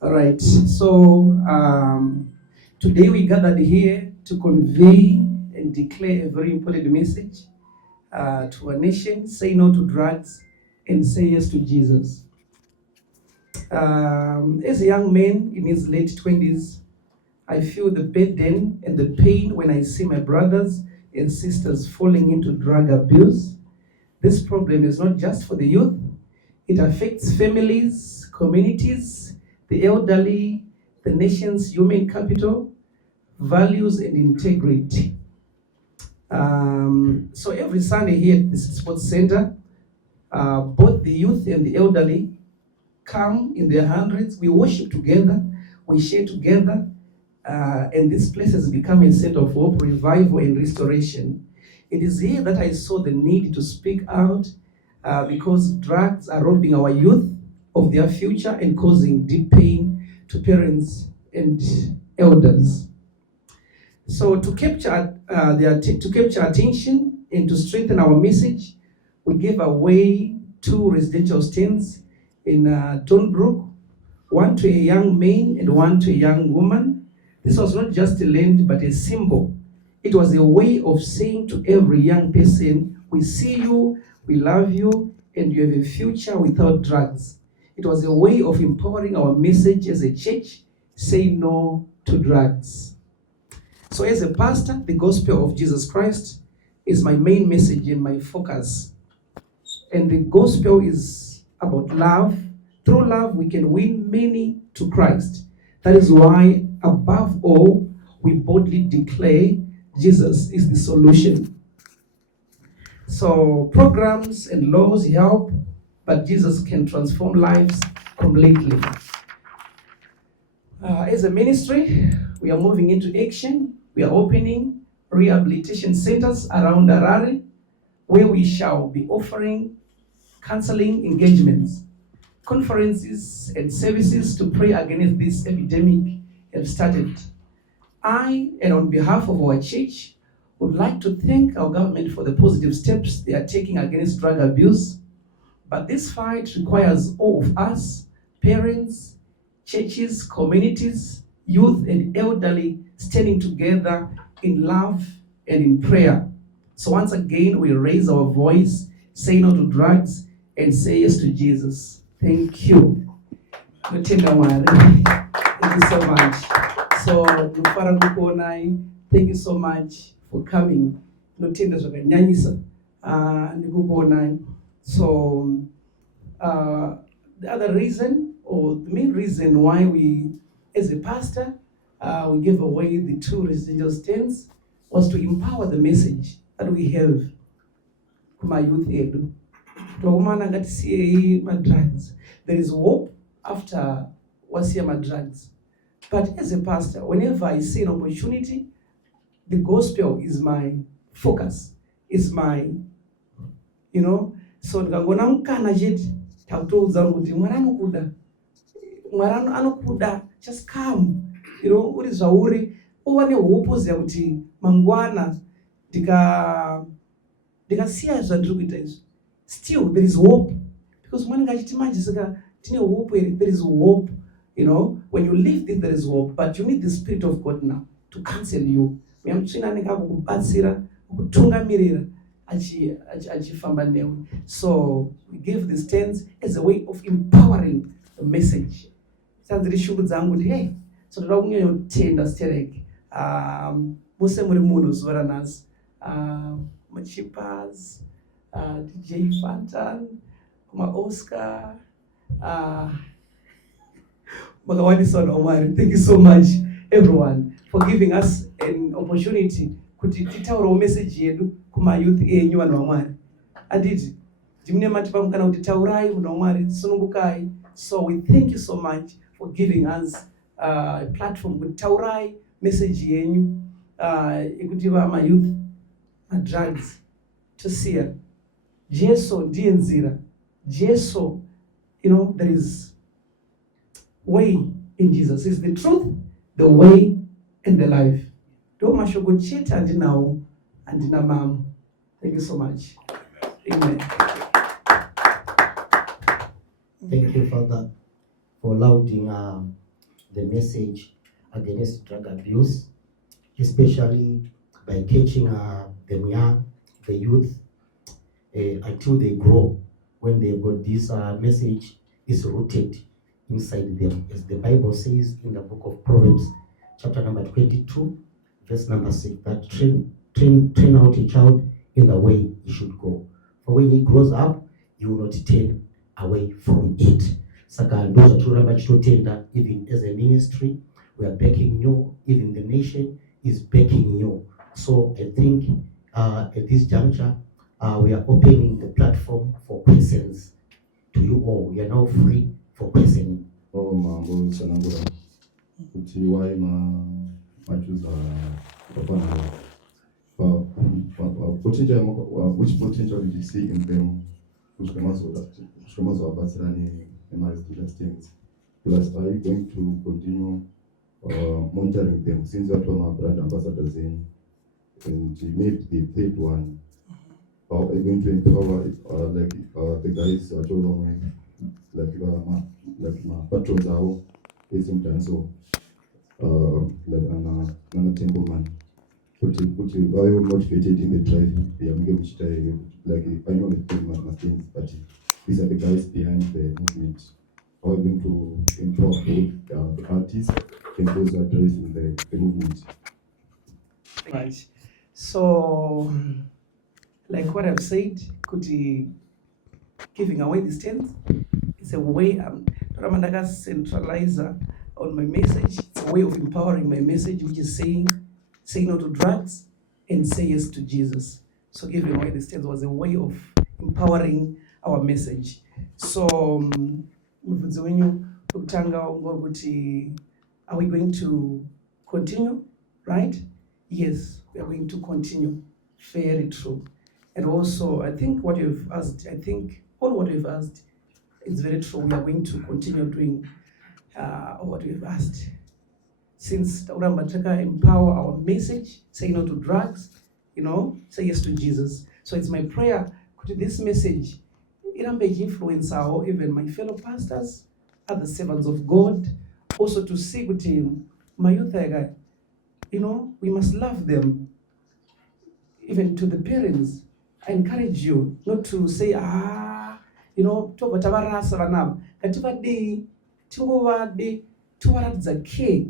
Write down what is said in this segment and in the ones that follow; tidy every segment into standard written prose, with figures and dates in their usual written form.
All right. So today we gathered here to convey and declare a very important message to our nation: say no to drugs and say yes to Jesus. As a young man in his late 20s, I feel the burden and the pain when I see my brothers and sisters falling into drug abuse. This problem is not just for the youth, it affects families, communities, the elderly, the nation's human capital, values, and integrity. So every Sunday here at the Sports Center, both the youth and the elderly come in their hundreds. We worship together, we share together, and this place has become a center of hope, revival, and restoration. It is here that I saw the need to speak out because drugs are robbing our youth of their future and causing deep pain to parents and elders. So to capture to capture attention and to strengthen our message, we gave away 2 residential stands in Tonbrook, one to a young man and one to a young woman. This was not just a land, but a symbol. It was a way of saying to every young person, we see you, we love you, and you have a future without drugs. It was a way of empowering our message as a church, say no to drugs. So as a pastor, the gospel of Jesus Christ is my main message and my focus. And the gospel is about love. Through love, we can win many to Christ. That is why, above all, we boldly declare Jesus is the solution. So programs and laws help, but Jesus can transform lives completely. As a ministry, we are moving into action. We are opening rehabilitation centers around Harare, where we shall be offering counseling engagements, conferences, and services to pray against this epidemic have started. I, and on behalf of our church, would like to thank our government for the positive steps they are taking against drug abuse. But this fight requires all of us, parents, churches, communities, youth, and elderly, standing together in love and in prayer. So once again, we raise our voice, say no to drugs, and say yes to Jesus. Thank you. Thank you so much. So, thank you so much for coming. So, the other reason, or the main reason why we, as a pastor, we gave away the 2 residential stands was to empower the message that we have to my youth edu. Drugs. There is hope after wasiya drugs. But as a pastor, whenever I see an opportunity, the gospel is my focus, is my, so ndikangona mukana chete takutoudza kuti mwari anokuda, just come, uri zvauri, uva nehope ziya kuti mangwana ndikasiya zvandiri kuita izvi, still there is hope, because mwana achiti manje saka tine hope here, there is hope. When you live this, there is hope, but you need the Spirit of God now to counsel you. So we give the stands as a way of empowering the message. Hey, so tenda sterek. Muse muri munhu zuva ranhasi. Machipas, DJ Fantan, Oscar, thank you so much, everyone, for giving us an opportunity kuti titaurawo message yedu kuma youth enyu vanhu vaMwari. Aditi ndimune matipa kana kuti taurai vanhu vaMwari, sunungukai. So we thank you so much for giving us a platform kuti taurai message yenyu ekuti vama youth drugs tosiya. Jesu ndiye nzira. Jesu, there is way in Jesus. Is the truth, the way, and the life. Do mashoko chete andinawo andina mamu. Thank you so much. Amen. Thank you, Father, for allowing the message against drug abuse, especially by catching them young, the youth, until they grow. When they've got this message is rooted inside them, as the Bible says in the book of Proverbs, chapter number 22, verse number 6, that train out a child in the way he should go. For when he grows up, he will not turn away from it. Saka ndoza turamba chitotenda, even as a ministry, we are backing you, even the nation is backing you. So I think at this juncture, we are opening the platform for questions to you all. We are now free for questioning. Oh, mambo sanangura kuti why machuza kupana potential which potential did you see in them kusvika mazovabatsira nemarehabilitation, plus are you going to continue monitoring them since vatova mabrand ambassadors in, and maybe the third one, how are you going to empower the guys like my patrons avo esimtime, so like ana templeman kuti vave motivated in the drive yamunge muchita like I know the things, but these are the guys behind the movement. How are you going to empower both the artists and those who are driving the movement? Right. So, like what I've said, giving away the stands is a way Ramandaka centralizer on my message. It's a way of empowering my message, which is saying no to drugs and say yes to Jesus. So giving away the stands was a way of empowering our message. So when you are we going to continue? Right? Yes, we are going to continue. Very true. And also, I think what you've asked, all what you've asked, it's very true. We are going to continue doing what we've asked. Since Tauramataka empower our message, say no to drugs, say yes to Jesus. So it's my prayer that this message, it may influence even my fellow pastors, other servants of God, also to see with him, my youth, we must love them, even to the parents. I encourage you not to say, tovarasa vanava ngativadei tingovade tovaratidza care,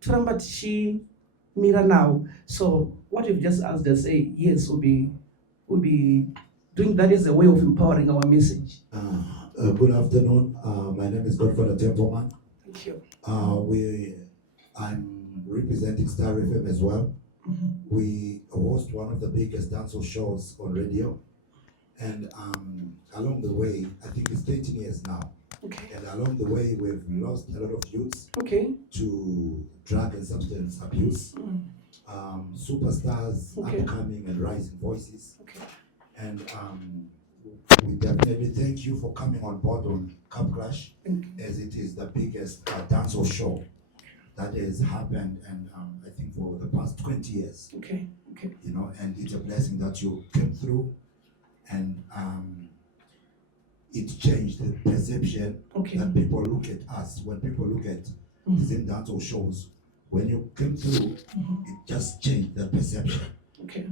toramba tichimira navo. So what you've just asked us, say yes, we'll be doing that as a way of empowering our message. Good afternoon. My name is Godfather Templeman. Thank you. I'm representing Star FM as well. Mm-hmm. We host one of the biggest dancehall shows on radio, and along the way, I think it's 13 years now. Okay. And along the way, we've lost a lot of youths to drug and substance abuse. Superstars, upcoming and rising voices. Okay. And we definitely thank you for coming on board on Kudakwashe, as it is the biggest dancehall show that has happened, and I think for the past 20 years. Okay. And it's a blessing that you came through, and it changed the perception that people look at us. When people look at Zim dancehall shows, when you came through, it just changed the perception. Okay.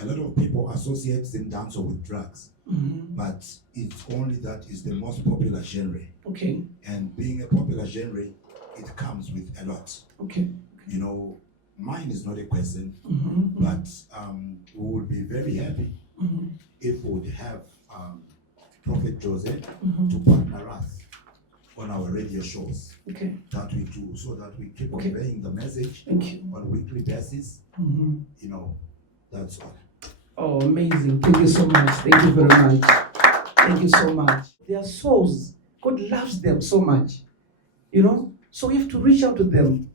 A lot of people associate Zim dancehall with drugs, but it's only that is the most popular genre. Okay. And being a popular genre, it comes with a lot. Okay. Mine is not a question, but we would be very happy if we would have Prophet Jose to partner us on our radio shows that we do, so that we keep conveying the message on a weekly basis. That's all. Oh, amazing. Thank you so much. Thank you very much. Thank you so much. Their souls, God loves them so much. So we have to reach out to them.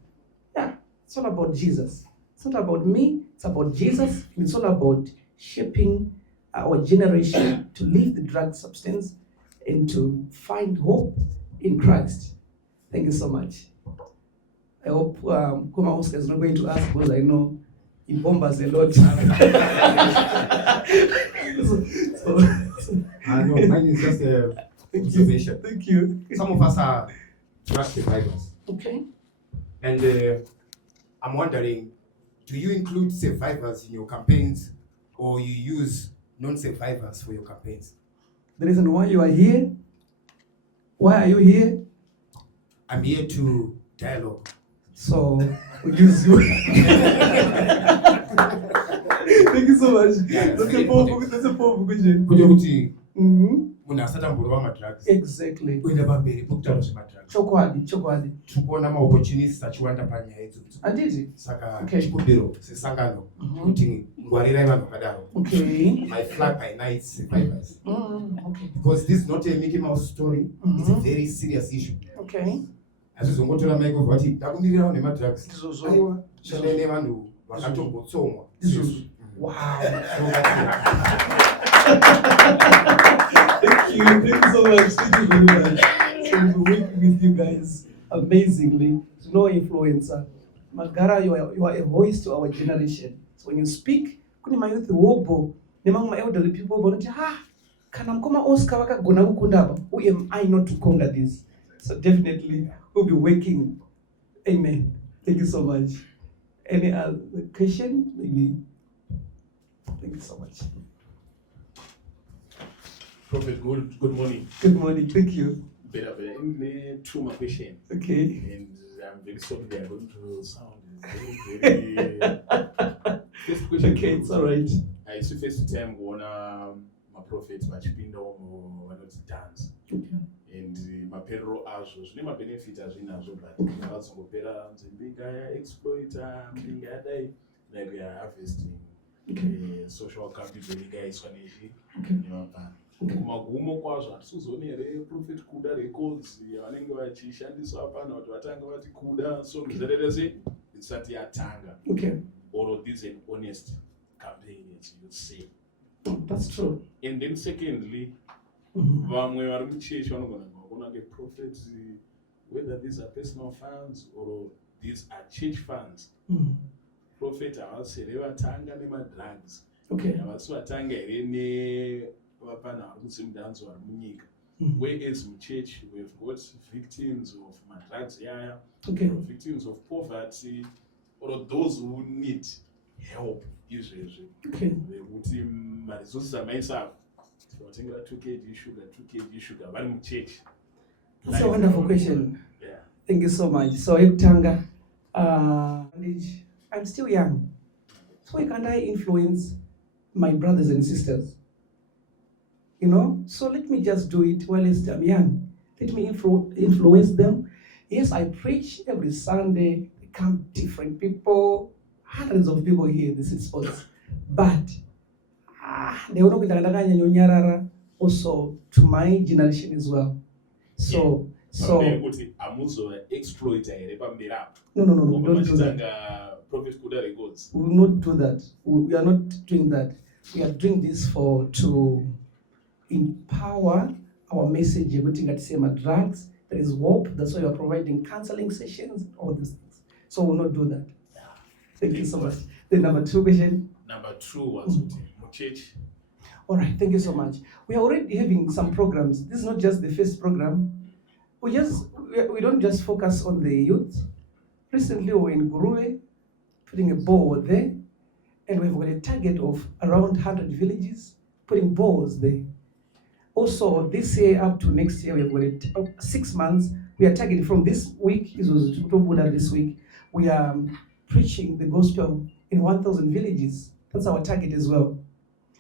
Yeah, it's all about Jesus. It's not about me, it's about Jesus. And it's all about shaping our generation to leave the drug substance and to find hope in Christ. Thank you so much. I hope Kuma Oscar is not going to ask, because I know he bombers a lot. No, mine is just a observation. Thank you. Some of us are drug survivors. Okay. And I'm wondering, do you include survivors in your campaigns, or you use non-survivors for your campaigns? The reason why you are here, why are you here? I'm here to dialogue. So we use you. Thank you so much. Yeah, That's very a powerful question. Kuja kuti Mhm. munhu asatambura madrugs Exactly. kuenda pamberi pokutaura zvemadrugs. Chokwadi. Tiri kuona maopportunities achiwanda panyaya idzodzo. Anditi? Saka Okay. chikumbiro sesangano kuti ngwarirai vanhu vakadaro. Okay. My flag by night survivors. Okay. Because this is not a Mickey Mouse story. It's a very serious issue. Okay. Hazvizongotora maiko vati takumirirawo nemadrugs. Ndizozo. Aiwa, shandai nevanhu vakatombotsomwa. Ndizozo. Wow. So that's it. Thank you so much. Thank you very much. So we'll be working with you guys amazingly. No influencer. Magara, you are a voice to our generation. So when you speak, kuni mayouth wobo, nemang elderly people bonoti kana mkoma Oscar wakagona kukundaba. Who am I not to conquer this? So definitely we'll be working. Amen. Thank you so much. Any other question? Maybe. Thank you so much. Prophet, good morning. Good morning. Thank you. Better. In to my question, Okay. and I'm very sorry they are going to sound very. First question. Okay, it's all right. It's the first time my prophet vachipinda vanoti dance. And maperero azvo zvine mabenefit azvinazvo, but vakazongopera nzembinga yaexploita mbinga yadai, like we are harvesting social capital inga yaiswa nemapani. Kumagumo kwazvo hatisizoone here prophet kuda records yavanenge vachishandiswa pana kuti vatanga vati kuda song zererese isati yatanga. Okay. Or this is an honest campaign, as you say. That's true. And then secondly, vamwe vari muchechi vanogona kuona ngeprophets, whether these are personal funds or these are church funds. Prophet havasere vatanga nemadrugs. Okay. Havasi vatanga here nevapana vari kuzimudanzo vari munyika. Whereas muchechi we've got victims of madrugs yaya, Okay. or victims of poverty, or those who need help izvezvi. Okay. Vekuti maresources amaisa vatengera 2 kg sugar vari muchechi. That's a wonderful question. Yeah. Thank you so much. So, Ekutanga, I'm still young. So, why can't I influence my brothers and sisters? You know? So, let me just do it while I'm young. Let me influence them. Yes, I preach every Sunday. There come different people, hundreds of people here in the city sports. But, they will not also to my generation as well. So, kuti amuzova-exploita here pamberi apo. no, don't do that. Machitanga prophet kuda records. We will not do that. We are not doing that. We are doing this to empower our message. You're going to say drugs. There is hope. That's why we are providing counseling sessions, all these things. So we will not do that. Thank you so much. The number 2 question. Number 2 was muchechi. All right, thank you so much. We are already having some programs. This is not just the first program. We don't just focus on the youth. Recently, we were in Guruwe, putting a board there, and we've got a target of around 100 villages, putting balls there. Also, this year up to next year, we've got 6 months. We are targeting from this week, this was Buddha this week, we are preaching the gospel in 1,000 villages. That's our target as well.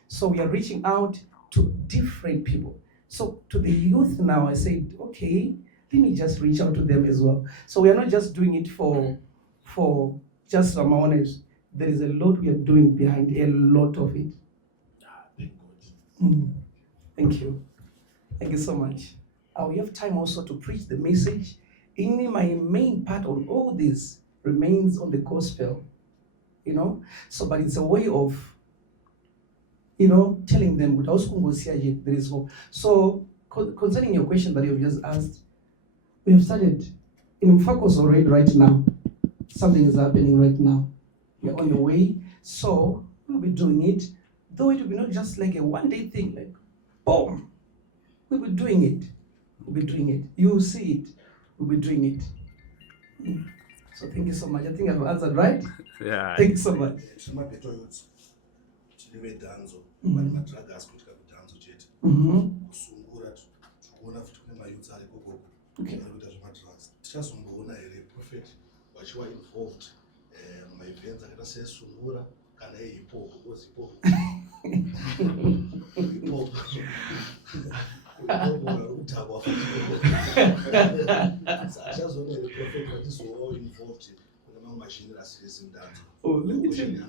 So we are reaching out to different people. So to the youth now, I said, okay, let me just reach out to them as well. So we are not just doing it for just some honors. There is a lot we are doing behind a lot of it. Thank God. Thank you. Thank you so much. We have time also to preach the message. In my main part on all this remains on the gospel, you know. So, but it's a way of, you know, telling them there is hope. So, concerning your question that you've just asked, we have started in Mfakos already right now. Something is happening right now. We're on the way. So, we'll be doing it. Though it will be not just like a one-day thing, like, boom. We'll be doing it. We'll be doing it. You will see it. we'll be doing it. So thank you so much. I think I've answered right. Yeah. Thank you so much. Timapeto youth tine dhanzo Mhm. madrug asikuitika kudhanzo chete kusungura tikuona futi kune mayouth ari kokoko Okay. ari kuita zvemadrugs. Tichazomboona here prophet vachiva involved maevents akaita seesungura kana ehip hop because hip hop utakwa tichazoona here prophet vachizovawo involved kune mamwe mazhinji asirisi mudhanzo. Oh, let me tell you.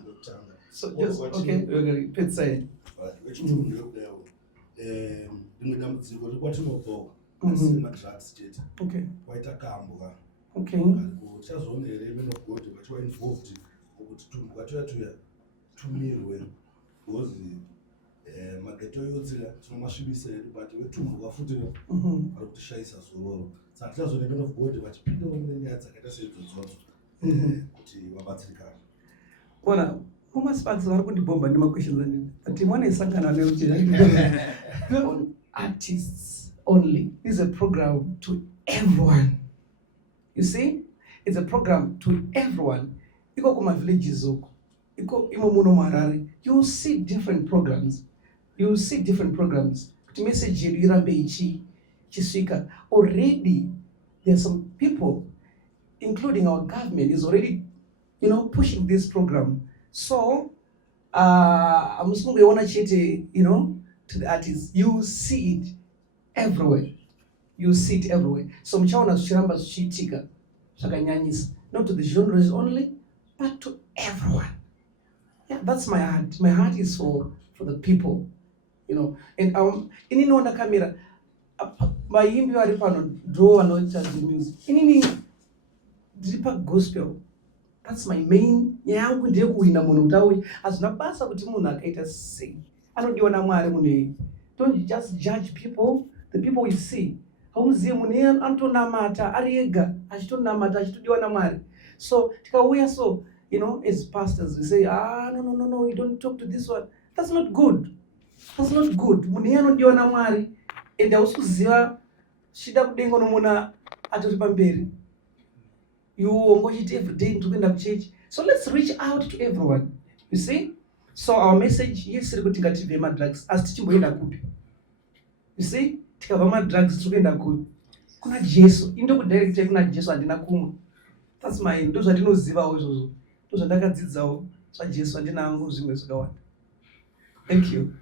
So just okay, we're gonna pet side. Vechitunu ndekudayo rimwe dambudziko riri kwatinobva asi madrugs chete Okay. kwaita kambwa Okay. tichazoona here men of God vachiva involved mukuti tunhu kwatuyatuya tumirwe because mageto yotsira tinomasvibisa hedu but vetumbwa futi vari kutishayisa zororo saka tichazoona men of God vachipindawo mune nyaya dzakaita seidzodzo kuti vabatsirikane. Bona mumasparks vari kundibomba nemaquestions andini but imwana isangana neuti artists only is a program to everyone. You see, it's a program to everyone. Iko kuma villages uko, iko imo muno Harare, you will see different programs. You will see different programs. Kuti message yedu irambe ichisvika. Already there are some people, including our government, is already, pushing this program. So, I'm just going to to the artists. You see it everywhere. You see it everywhere. So, mchaona zvichiramba zvichiitika zvakanyanyisa, not to the genres only, but to everyone. Yeah, that's my heart. My heart is for the people, And inini kamera, vaimbi vari pano ndo vanoita music. Inini ndiri gospel. That's my main. Yangu ndiye kuwina munhu kuti auye. Hazvina basa kuti munhu akaita sei. Anodiwa naMwari munhu iyi. Don't just judge people, the people you see. Haumuziye munhu anotonamata ari ega, achitonamata achitodiwa naMwari. So tikauya so, as pastors we say, no, you don't talk to this one. That's not good. That's not good. Munhu anodiwa naMwari and hausi kuziva shida kudenga nomunhu atori pamberi. You watch it every day to the church. So let's reach out to everyone. You see? So our message, yes, we're going to get drugs. As teaching boy good. You see? Take my drugs to get good. Kuna Jesu. Indo ku direct kuna Jesu andina kuma. That's my those are no ziva also. Those are ndakadzidzawo. So Jesu andina angu zimwe zikawanda. Thank you.